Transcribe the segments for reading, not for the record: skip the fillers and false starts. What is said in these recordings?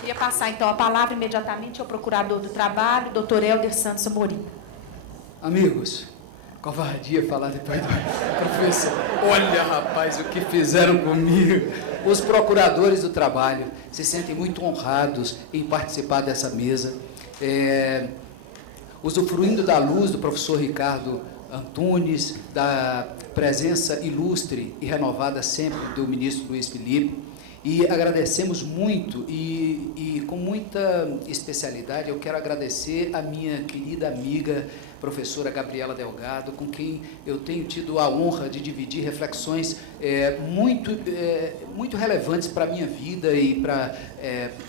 Queria passar, então, a palavra imediatamente ao Procurador do Trabalho, doutor Helder Santos Amorim. Amigos, covardia falar depois do professor. Olha, rapaz, o que fizeram comigo. Os procuradores do trabalho se sentem muito honrados em participar dessa mesa, usufruindo da luz do professor Ricardo Antunes, da presença ilustre e renovada sempre do ministro Luiz Felipe. E agradecemos muito e com muita especialidade eu quero agradecer a minha querida amiga, professora Gabriela Delgado, com quem eu tenho tido a honra de dividir reflexões muito relevantes para a minha vida e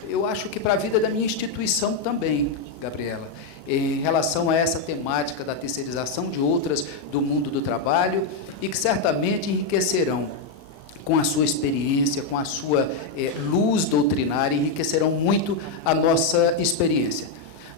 eu acho que para a vida da minha instituição também, Gabriela, em relação a essa temática da terceirização de outras do mundo do trabalho e que certamente enriquecerão com a sua experiência, com a sua luz doutrinária, enriquecerão muito a nossa experiência.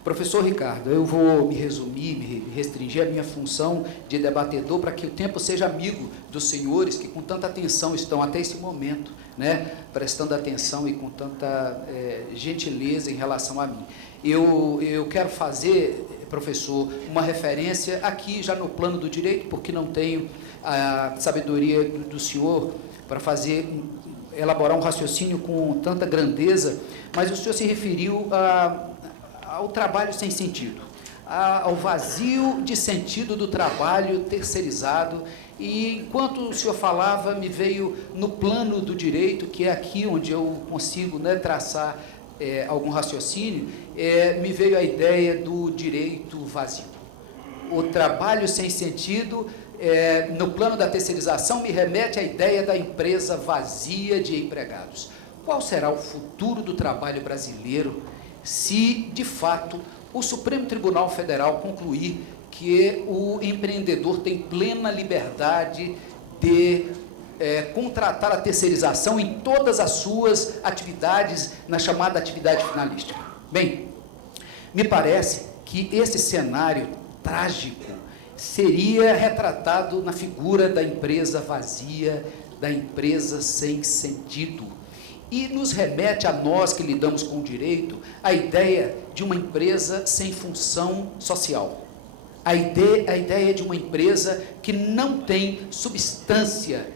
Professor Ricardo, eu vou me resumir, me restringir a minha função de debatedor para que o tempo seja amigo dos senhores que com tanta atenção estão até esse momento, né, prestando atenção e com tanta gentileza em relação a mim. Eu quero fazer, professor, uma referência aqui já no plano do direito, porque não tenho a sabedoria do senhor para elaborar um raciocínio com tanta grandeza, mas o senhor se referiu ao trabalho sem sentido, ao vazio de sentido do trabalho terceirizado, e enquanto o senhor falava, me veio no plano do direito, que é aqui onde eu consigo, né, traçar algum raciocínio, me veio a ideia do direito vazio. O trabalho sem sentido, no plano da terceirização, me remete à ideia da empresa vazia de empregados. Qual será o futuro do trabalho brasileiro se, de fato, o Supremo Tribunal Federal concluir que o empreendedor tem plena liberdade de contratar a terceirização em todas as suas atividades, na chamada atividade finalística? Bem, me parece que esse cenário trágico seria retratado na figura da empresa vazia, da empresa sem sentido. E nos remete a nós que lidamos com o direito a ideia de uma empresa sem função social. A ideia de uma empresa que não tem substância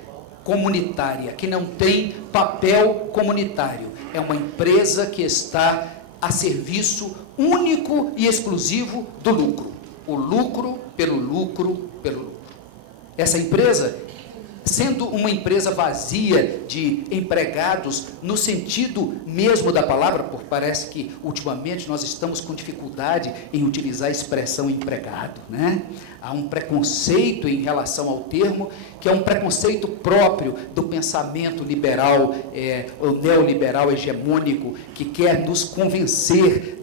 comunitária, que não tem papel comunitário. É uma empresa que está a serviço único e exclusivo do lucro. O lucro pelo lucro pelo lucro. Essa empresa, sendo uma empresa vazia de empregados, no sentido mesmo da palavra, porque parece que ultimamente nós estamos com dificuldade em utilizar a expressão empregado, né? Há um preconceito em relação ao termo, que é um preconceito próprio do pensamento liberal, o neoliberal hegemônico, que quer nos convencer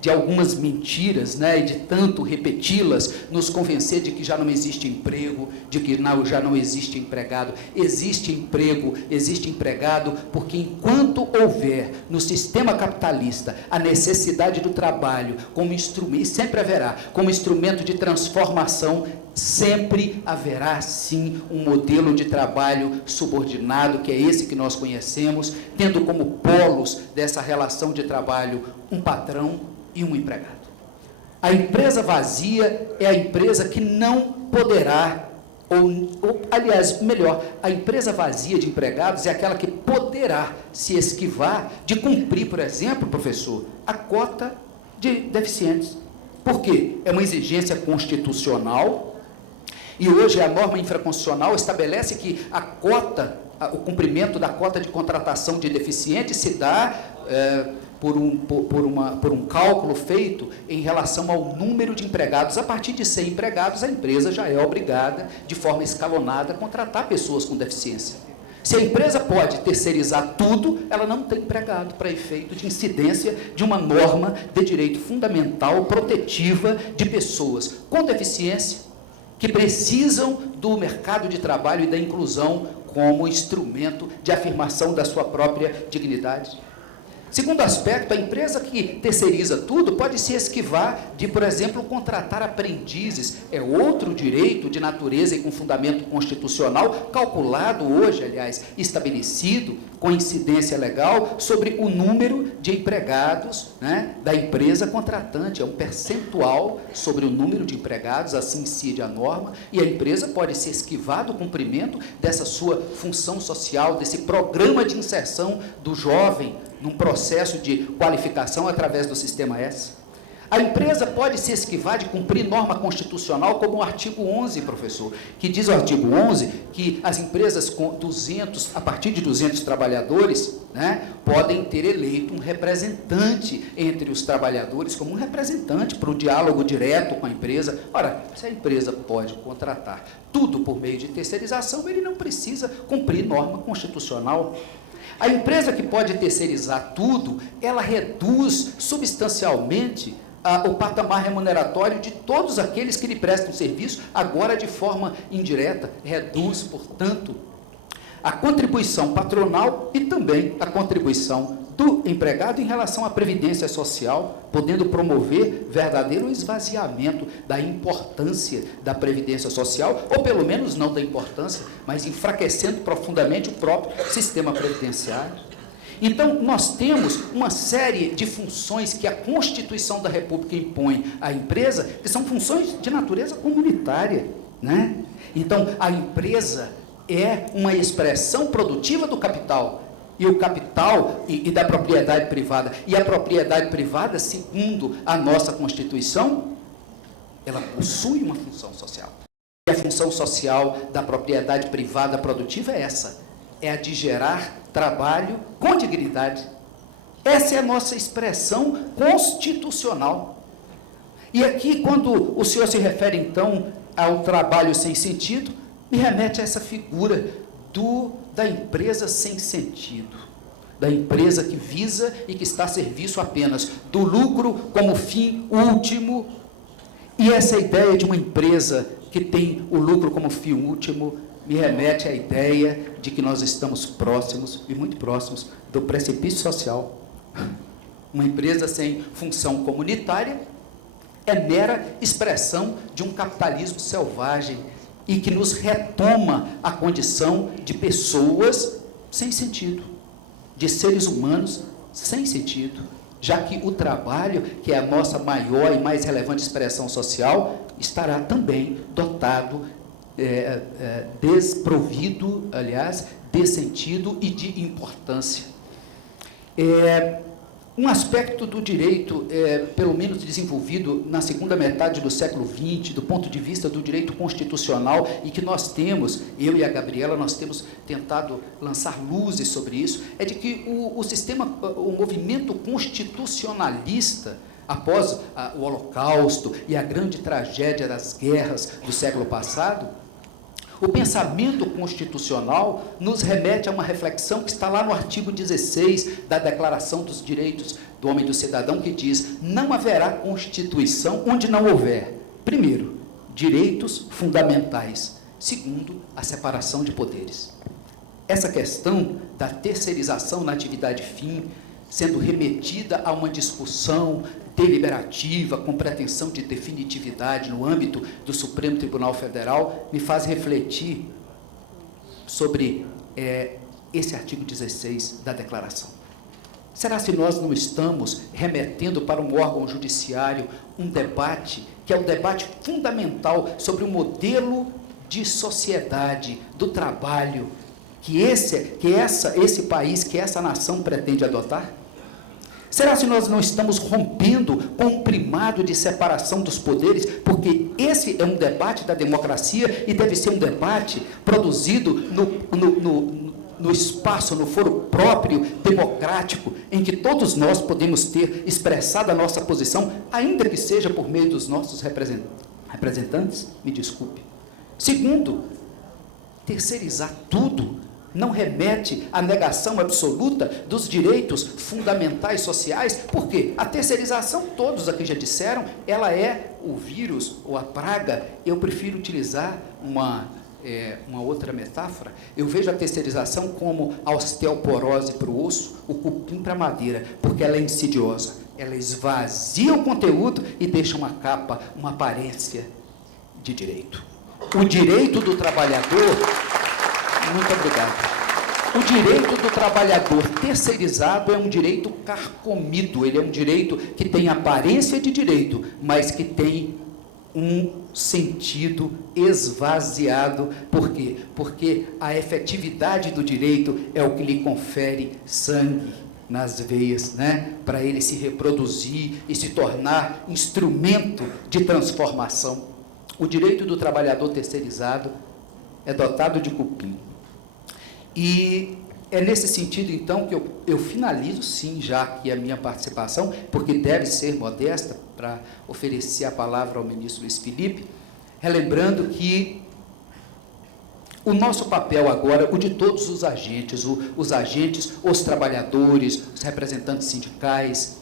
de algumas mentiras, né, e de tanto repeti-las, nos convencer de que já não existe emprego, de que já não existe empregado. Existe emprego, existe empregado, porque enquanto houver no sistema capitalista a necessidade do trabalho como instrumento, e sempre haverá, como instrumento de transformação, sempre haverá, sim, um modelo de trabalho subordinado, que é esse que nós conhecemos, tendo como polos dessa relação de trabalho um patrão e um empregado. A empresa vazia é a empresa que não poderá, aliás, melhor, a empresa vazia de empregados é aquela que poderá se esquivar de cumprir, por exemplo, professor, a cota de deficientes. Por quê? É uma exigência constitucional, e hoje a norma infraconstitucional estabelece que o cumprimento da cota de contratação de deficientes se dá por um cálculo feito em relação ao número de empregados. A partir de 100 empregados, a empresa já é obrigada, de forma escalonada, a contratar pessoas com deficiência. Se a empresa pode terceirizar tudo, ela não tem empregado para efeito de incidência de uma norma de direito fundamental protetiva de pessoas com deficiência que precisam do mercado de trabalho e da inclusão como instrumento de afirmação da sua própria dignidade. Segundo aspecto, a empresa que terceiriza tudo pode se esquivar de, por exemplo, contratar aprendizes. É outro direito de natureza e com fundamento constitucional, calculado hoje, aliás, estabelecido, com incidência legal, sobre o número de empregados, né, da empresa contratante. É um percentual sobre o número de empregados, assim incide a norma, e a empresa pode se esquivar do cumprimento dessa sua função social, desse programa de inserção do jovem, num processo de qualificação através do sistema S. A empresa pode se esquivar de cumprir norma constitucional, como o artigo 11, professor, que diz o artigo 11 que as empresas com 200, a partir de 200 trabalhadores, né, podem ter eleito um representante entre os trabalhadores, como um representante para o diálogo direto com a empresa. Ora, se a empresa pode contratar tudo por meio de terceirização, ele não precisa cumprir norma constitucional. A empresa que pode terceirizar tudo, ela reduz substancialmente o patamar remuneratório de todos aqueles que lhe prestam serviço, agora de forma indireta. Reduz, portanto, a contribuição patronal e também a contribuição do empregado em relação à previdência social, podendo promover verdadeiro esvaziamento da importância da previdência social, ou pelo menos não da importância, mas enfraquecendo profundamente o próprio sistema previdenciário. Então, nós temos uma série de funções que a Constituição da República impõe à empresa, que são funções de natureza comunitária, né? Então, a empresa é uma expressão produtiva do capital, e o capital e da propriedade privada. E a propriedade privada, segundo a nossa Constituição, ela possui uma função social. E a função social da propriedade privada produtiva é essa, é a de gerar trabalho com dignidade. Essa é a nossa expressão constitucional. E aqui, quando o senhor se refere, então, ao trabalho sem sentido, me remete a essa figura da empresa sem sentido, da empresa que visa e que está a serviço apenas do lucro como fim último. E essa ideia de uma empresa que tem o lucro como fim último me remete à ideia de que nós estamos próximos, e muito próximos, do precipício social. Uma empresa sem função comunitária é mera expressão de um capitalismo selvagem, e que nos retoma a condição de pessoas sem sentido, de seres humanos sem sentido, já que o trabalho, que é a nossa maior e mais relevante expressão social, estará também dotado, desprovido, aliás, de sentido e de importância. Um aspecto do direito, pelo menos desenvolvido na segunda metade do século XX, do ponto de vista do direito constitucional, e que nós temos, eu e a Gabriela, nós temos tentado lançar luzes sobre isso, é de que o movimento constitucionalista, após o Holocausto e a grande tragédia das guerras do século passado, o pensamento constitucional nos remete a uma reflexão que está lá no artigo 16 da Declaração dos Direitos do Homem e do Cidadão, que diz: não haverá Constituição onde não houver, primeiro, direitos fundamentais, segundo, a separação de poderes. Essa questão da terceirização na atividade fim, sendo remetida a uma discussão deliberativa, com pretensão de definitividade no âmbito do Supremo Tribunal Federal, me faz refletir sobre esse artigo 16 da Declaração. Será se nós não estamos remetendo para um órgão judiciário um debate, que é o debate fundamental sobre o modelo de sociedade, do trabalho, que esse país, que essa nação pretende adotar? Será se nós não estamos rompendo com um primado de separação dos poderes, porque esse é um debate da democracia e deve ser um debate produzido no espaço, no foro próprio, democrático, em que todos nós podemos ter expressado a nossa posição, ainda que seja por meio dos nossos representantes? Me desculpe. Segundo, terceirizar tudo não remete à negação absoluta dos direitos fundamentais sociais, porque a terceirização, todos aqui já disseram, ela é o vírus ou a praga. Eu prefiro utilizar uma outra metáfora, eu vejo a terceirização como a osteoporose para o osso, o cupim para a madeira, porque ela é insidiosa. Ela esvazia o conteúdo e deixa uma capa, uma aparência de direito. O direito do trabalhador, muito obrigado. O direito do trabalhador terceirizado é um direito carcomido, ele é um direito que tem aparência de direito, mas que tem um sentido esvaziado. Por quê? Porque a efetividade do direito é o que lhe confere sangue nas veias, né? Para ele se reproduzir e se tornar instrumento de transformação. O direito do trabalhador terceirizado é dotado de cupim. E é nesse sentido, então, que eu finalizo, sim, já aqui a minha participação, porque deve ser modesta, para oferecer a palavra ao ministro Luiz Felipe, relembrando que o nosso papel agora, o de todos os agentes, os trabalhadores, os representantes sindicais,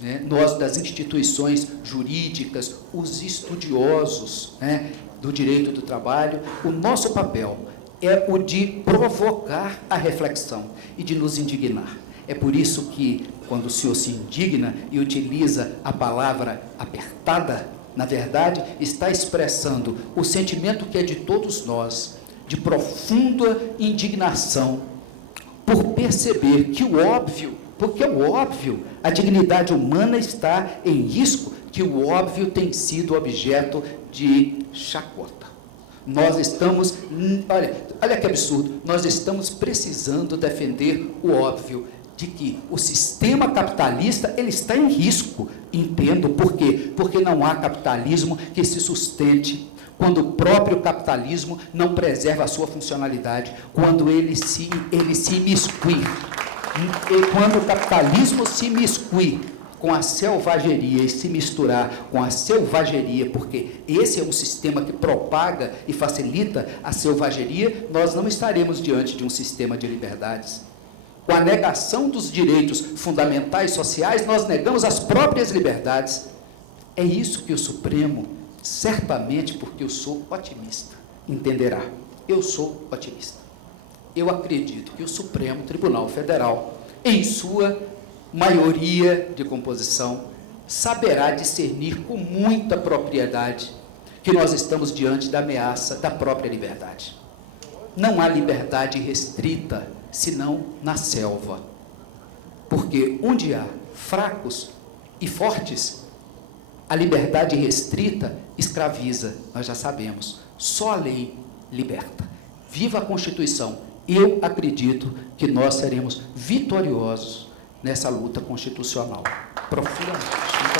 né, nós das instituições jurídicas, os estudiosos, né, do direito do trabalho, o nosso papel é o de provocar a reflexão e de nos indignar. É por isso que, quando o senhor se indigna e utiliza a palavra apertada, na verdade, está expressando o sentimento que é de todos nós, de profunda indignação, por perceber que o óbvio, porque o óbvio, a dignidade humana está em risco, que o óbvio tem sido objeto de chacota. Nós estamos, olha que absurdo, nós estamos precisando defender o óbvio, de que o sistema capitalista, ele está em risco. Entendo por quê? Porque não há capitalismo que se sustente quando o próprio capitalismo não preserva a sua funcionalidade, quando ele se imiscui. E quando o capitalismo se imiscui com a selvageria e se misturar com a selvageria, porque esse é um sistema que propaga e facilita a selvageria, nós não estaremos diante de um sistema de liberdades. Com a negação dos direitos fundamentais sociais, nós negamos as próprias liberdades. É isso que o Supremo, certamente porque eu sou otimista, entenderá. Eu sou otimista. Eu acredito que o Supremo Tribunal Federal, em sua maioria de composição, saberá discernir com muita propriedade que nós estamos diante da ameaça da própria liberdade. Não há liberdade restrita, senão na selva. Porque onde há fracos e fortes, a liberdade restrita escraviza, nós já sabemos. Só a lei liberta. Viva a Constituição! Eu acredito que nós seremos vitoriosos nessa luta constitucional. Profundamente.